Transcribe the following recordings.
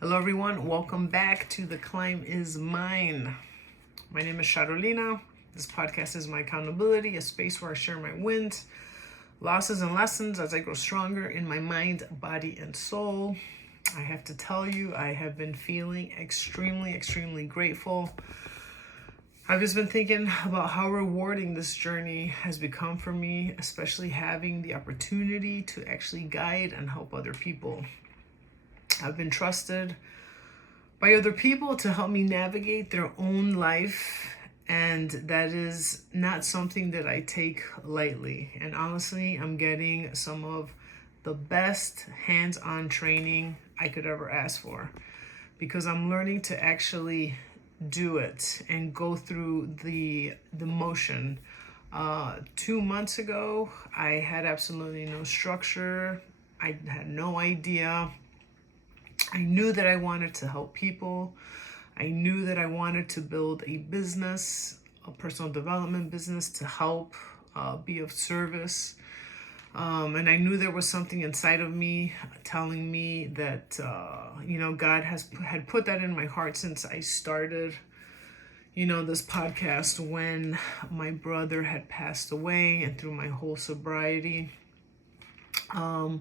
Hello, everyone. Welcome back to The Climb is Mine. My name is Charolina. This podcast is my accountability, a space where I share my wins, losses, and lessons as I grow stronger in my mind, body, and soul. I have to tell you, I have been feeling extremely grateful. I've just been thinking about how rewarding this journey has become for me, especially having the opportunity to actually guide and help other people. I've been trusted by other people to help me navigate their own life, and that is not something that I take lightly. And honestly, I'm getting some of the best hands-on training I could ever ask for because I'm learning to actually do it and go through the motion. 2 months ago, I had absolutely no structure. I had no idea. I knew that I wanted to help people. I knew that I wanted to build a business, a personal development business to help be of service. And I knew there was something inside of me telling me that, God had put that in my heart since I started, this podcast when my brother had passed away and through my whole sobriety. But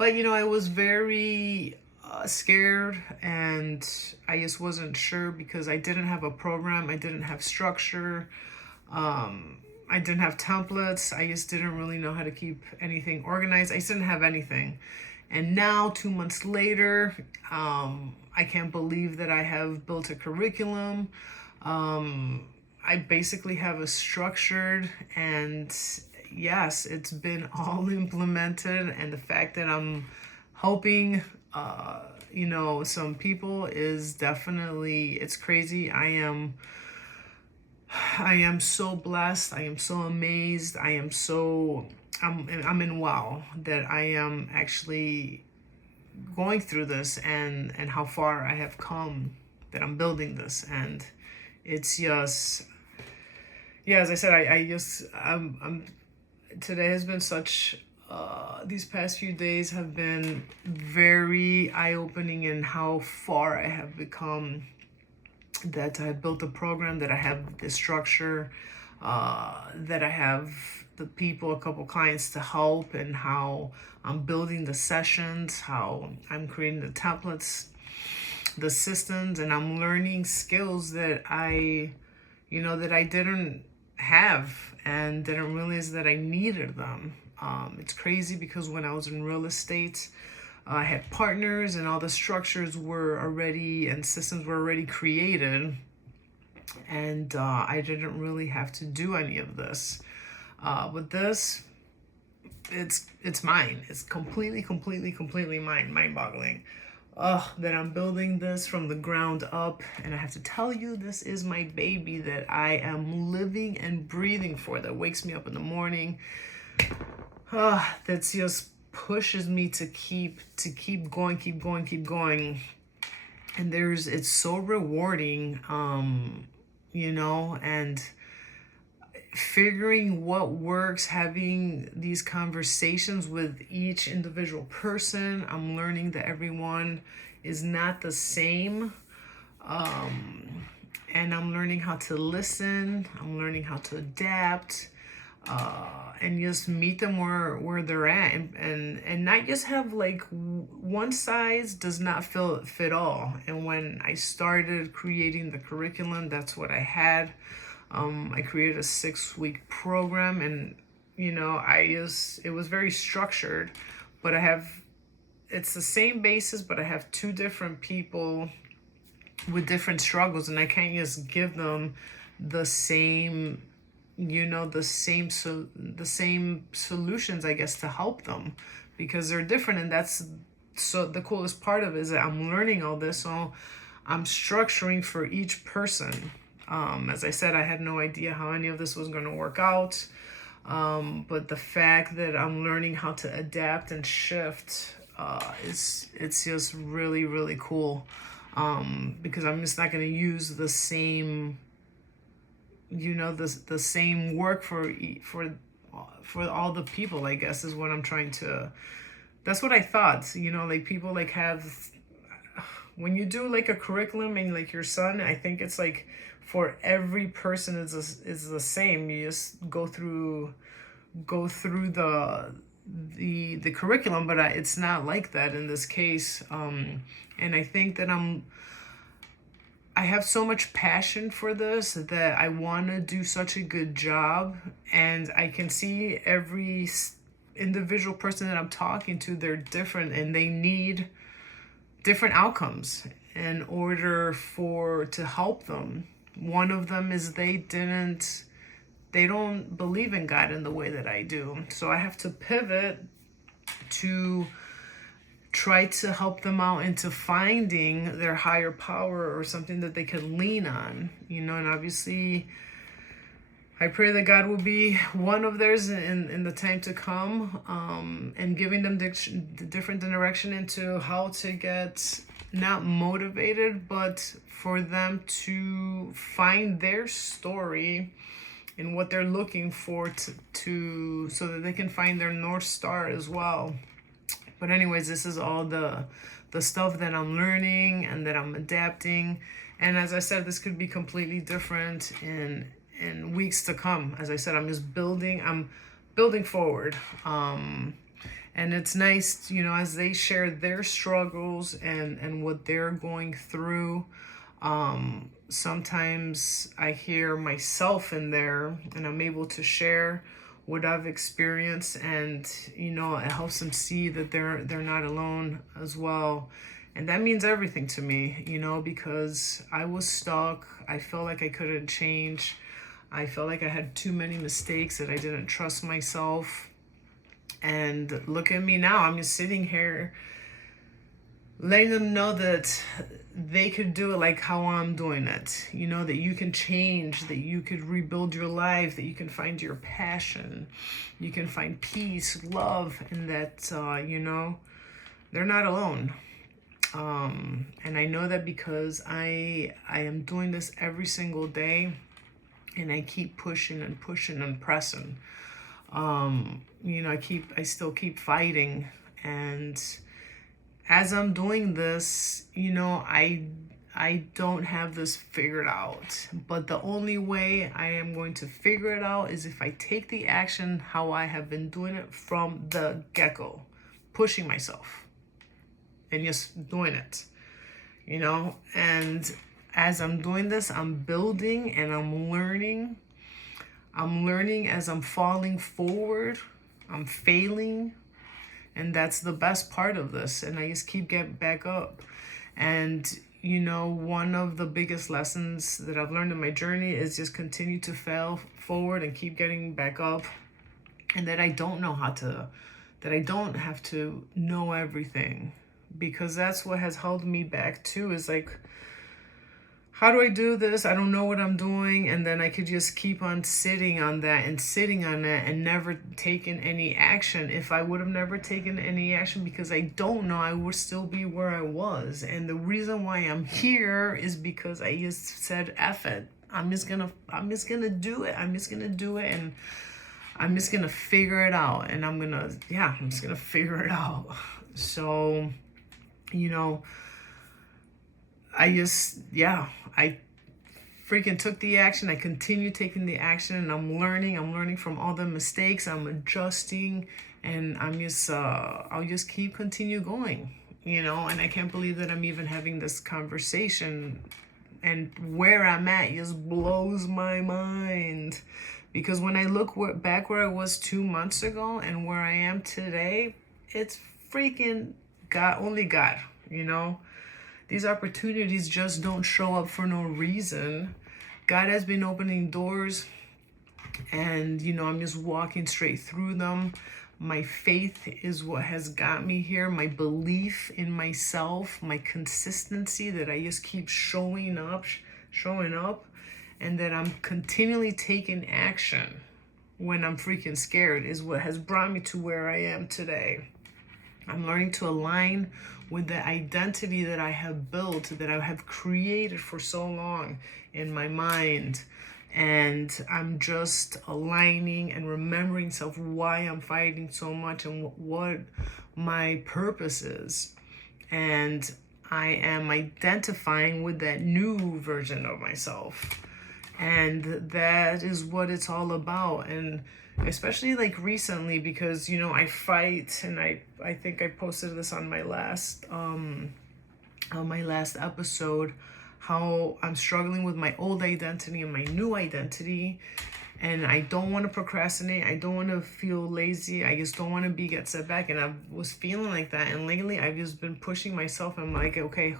I was very scared, and I just wasn't sure because I didn't have a program, I didn't have structure, I didn't have templates, I just didn't really know how to keep anything organized. I just didn't have anything. And now, 2 months later, I can't believe that I have built a curriculum. I basically have a structured, and yes, it's been all implemented. And the fact that I'm helping, some people is definitely, it's crazy. I am so blessed. I am so amazed. I'm in wow that I am actually going through this and how far I have come, that I'm building this. And it's just, yeah, as I said, I'm today has been such, these past few days have been very eye-opening in how far I have become, that I have built a program, that I have the structure, that I have the people, a couple clients to help, and how I'm building the sessions, how I'm creating the templates, the systems, and I'm learning skills that that I didn't have and didn't realize that I needed them. It's crazy because when I was in real estate, I had partners and all the structures were already and systems were already created, and I didn't really have to do any of this. With this, it's mine. It's completely mine. Mind-boggling. That I'm building this from the ground up, and I have to tell you, this is my baby that I am living and breathing for. That wakes me up in the morning. That just pushes me to keep going. And it's so rewarding, and figuring what works, having these conversations with each individual person. I'm learning that everyone is not the same. And I'm learning how to listen. I'm learning how to adapt, and just meet them where they're at, and not just have like one size does not fit all. And when I started creating the curriculum, that's what I had. I created a 6-week program, and it was very structured, but it's the same basis, but I have two different people with different struggles, and I can't just give them the same, the same solutions, I guess, to help them, because they're different. And that's so the coolest part of it is that I'm learning all this, so I'm structuring for each person. As I said, I had no idea how any of this was going to work out. But the fact that I'm learning how to adapt and shift, it's just really cool. Because I'm just not going to use the same, the same work for all the people, I guess, is what I'm trying to. That's what I thought. Like people like have when you do like a curriculum and like your son, I think it's like for every person is the same. You just go through the curriculum, but it's not like that in this case. And I think that I have so much passion for this that I want to do such a good job, and I can see every individual person that I'm talking to, they're different and they need different outcomes in order to help them. One of them is they don't believe in God in the way that I do. So I have to pivot to try to help them out into finding their higher power or something that they can lean on, and obviously I pray that God will be one of theirs in the time to come, and giving them the different direction into how to get not motivated, but for them to find their story and what they're looking for to so that they can find their North Star as well. But anyways, this is all the stuff that I'm learning and that I'm adapting. And as I said, this could be completely different in weeks to come. As I said, I'm building forward. And it's nice, as they share their struggles and what they're going through. Sometimes I hear myself in there and I'm able to share what I've experienced, and it helps them see that they're not alone as well. And that means everything to me, because I was stuck. I felt like I couldn't change. I felt like I had too many mistakes, that I didn't trust myself. And look at me now. I'm just sitting here letting them know that they could do it like how I'm doing it. That you can change, that you could rebuild your life, that you can find your passion, you can find peace, love, and that, they're not alone. And I know that because I am doing this every single day, and I keep pushing and pushing and pressing. I still keep fighting. And as I'm doing this, I don't have this figured out. But the only way I am going to figure it out is if I take the action how I have been doing it from the get-go, pushing myself and just doing it, and as I'm doing this, I'm building and I'm learning. I'm learning as I'm falling forward. I'm failing. And that's the best part of this. And I just keep getting back up. And, one of the biggest lessons that I've learned in my journey is just continue to fail forward and keep getting back up. And that I don't have to know everything. Because that's what has held me back too, is like, how do I do this? I don't know what I'm doing. And then I could just keep on sitting on that and never taking any action. If I would have never taken any action because I don't know, I would still be where I was. And the reason why I'm here is because I just said, F it. I'm just gonna do it. I'm just gonna do it, and I'm just gonna figure it out. And I'm just gonna figure it out. So, I freaking took the action. I continue taking the action, and I'm learning from all the mistakes. I'm adjusting, and I'll just continue going, and I can't believe that I'm even having this conversation, and where I'm at just blows my mind, because when I look back where I was 2 months ago and where I am today, it's freaking God, only God, These opportunities just don't show up for no reason. God has been opening doors, and, I'm just walking straight through them. My faith is what has got me here. My belief in myself, my consistency, that I just keep showing up, and that I'm continually taking action when I'm freaking scared is what has brought me to where I am today. I'm learning to align with the identity that I have built, that I have created for so long in my mind. And I'm just aligning and remembering why I'm fighting so much and what my purpose is. And I am identifying with that new version of myself. And that is what it's all about. And especially like recently, because I fight, and I think I posted this on my last episode, how I'm struggling with my old identity and my new identity. And I don't want to procrastinate. I don't want to feel lazy. I just don't want to get set back. And I was feeling like that. And lately I've just been pushing myself. I'm like, okay,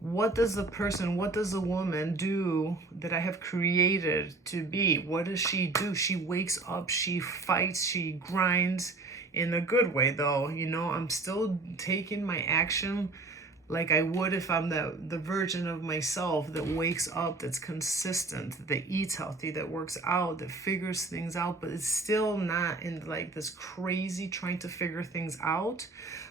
what does the woman do that I have created to be? What does she do? She wakes up, she fights, she grinds, in a good way though. I'm still taking my action like I would if I'm the version of myself that wakes up, that's consistent, that eats healthy, that works out, that figures things out, but it's still not in like this crazy trying to figure things out.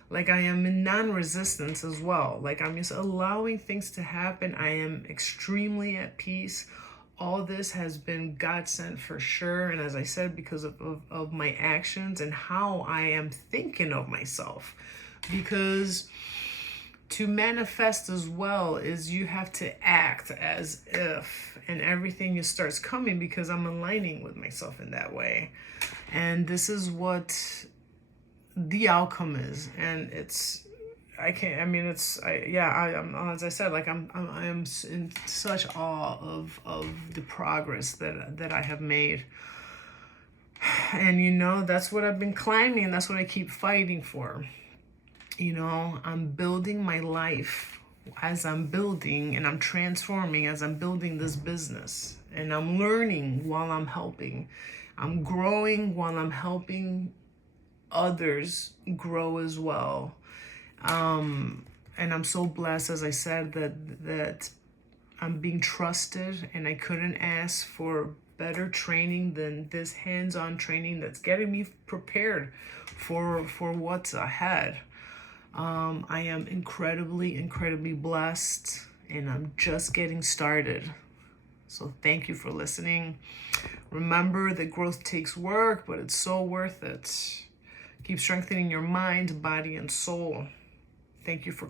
Like I am in non-resistance as well. Like I'm just allowing things to happen. I am extremely at peace. All this has been God sent for sure. And as I said, because of my actions and how I am thinking of myself. Because to manifest as well is you have to act as if, and everything just starts coming because I'm aligning with myself in that way. And this is what the outcome is. And I am, as I said, like I am in such awe of the progress that I have made. And that's what I've been climbing. That's what I keep fighting for. I'm building my life as I'm building, and I'm transforming as I'm building this business. And I'm learning while I'm helping. I'm growing while I'm helping others grow as well. And I'm so blessed, as I said, that I'm being trusted, and I couldn't ask for better training than this hands-on training that's getting me prepared for what's ahead. I am incredibly, incredibly blessed, and I'm just getting started. So thank you for listening. Remember that growth takes work, but it's so worth it. Keep strengthening your mind, body, and soul. Thank you for